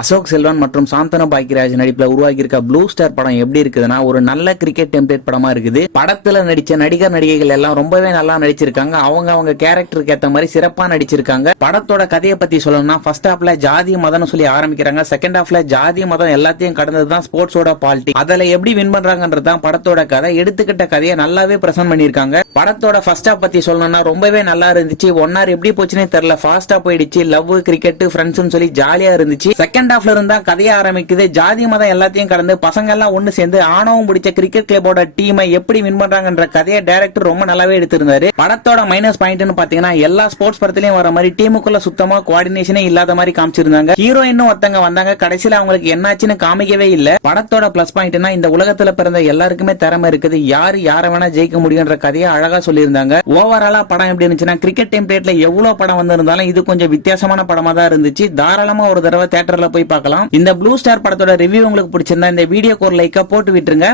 அசோக் செல்வன் மற்றும் சாந்தனு பாக்கியராஜ் நடிப்புல உருவாகி இருக்க ப்ளூ ஸ்டார் படம் எப்படி இருக்குதுன்னா ஒரு நல்ல கிரிக்கெட் டெம்ப்ளேட் படமா இருக்குது. படத்துல நடிச்ச நடிகர் நடிகைகள் எல்லாம் ரொம்பவே நல்லா நடிச்சிருக்காங்க. அவங்க கேரக்டருக்கு ஏத்த மாதிரி சிறப்பா நடிச்சிருக்காங்க. படத்தோட கதையை பத்தி சொல்லணும்னா ஃபர்ஸ்ட் ஹாஃப்ல ஜாதி மதம்னு சொல்லி ஆரம்பிக்கிறாங்க. செகண்ட் ஹாஃப்ல ஜாதி மதம் எல்லாத்தையும் கடந்ததுதான் ஸ்போர்ட்ஸோட பாலிடிக்ஸ். அதுல எப்படி வின் பண்றாங்கன்றதுதான் படத்தோட கதை. எடுத்துக்கிட்ட கதையை நல்லாவே பிரசன்ட் பண்ணிருக்காங்க. படத்தோட ஃபர்ஸ்ட் ஹாஃப் பத்தி சொல்லணும்னா ரொம்பவே நல்லா இருந்துச்சு. 1 hour எப்படி போச்சுன்னே தெரியல. ஃபாஸ்டா போயிடுச்சு. லவ் கிரிக்கெட் ஃப்ரெண்ட்ஸ் சொல்லி ஜாலியா இருந்துச்சு. செகண்ட் ஹாஃப்ல இருந்தா கதைய ஆரம்பிக்குது. ஜாதி மதம் எல்லாத்தையும் கடந்து பசங்க எல்லாம் ஒண்ணு சேர்ந்து ஆணவம் பிடிச்ச கிரிக்கெட் கிளப்போட டீமை எப்படி வின் பண்றாங்கன்ற கதையை டைரக்டர் ரொம்ப நல்லாவே எடுத்திருந்தாரு. படத்தோட மைனஸ் பாயிண்ட்னு பாத்தீங்கன்னா எல்லா ஸ்போர்ட்ஸ் படத்திலயும் வர மாதிரி டீமுக்குள்ள சுத்தமா கோஆர்டினேஷனே இல்லாத மாதிரி காமிச்சிருந்தாங்க. ஹீரோயினும் ஒருத்தங்க வந்தாங்க, கடைசியில அவங்களுக்கு என்னாச்சுன்னு காமிக்கவே இல்ல. படத்தோட பிளஸ் பாயிண்ட்னா இந்த உலகத்துல பிறந்த எல்லாருக்குமே திறமை இருக்குது, யார வேணா ஜெயிக்க முடியும்ன்ற கதையை அழகா சொல்லியிருந்தாங்க. ஓவராலா படம் எப்படி இருந்துச்சுன்னா கிரிக்கெட் டெம்ப்ளேட்ல எவ்வளவு படம் வந்திருந்தாலும் இது கொஞ்சம் வித்தியாசமான படமா தான் இருந்துச்சு. தாராளமா ஒரு தடவை தியேட்டர்ல போய் பார்க்கலாம். இந்த ப்ளூ ஸ்டார் படத்தோட ரிவ்யூ உங்களுக்கு பிடிச்சிருந்தா இந்த வீடியோக்கு ஒரு லைக்கா போட்டு விட்டுருங்க.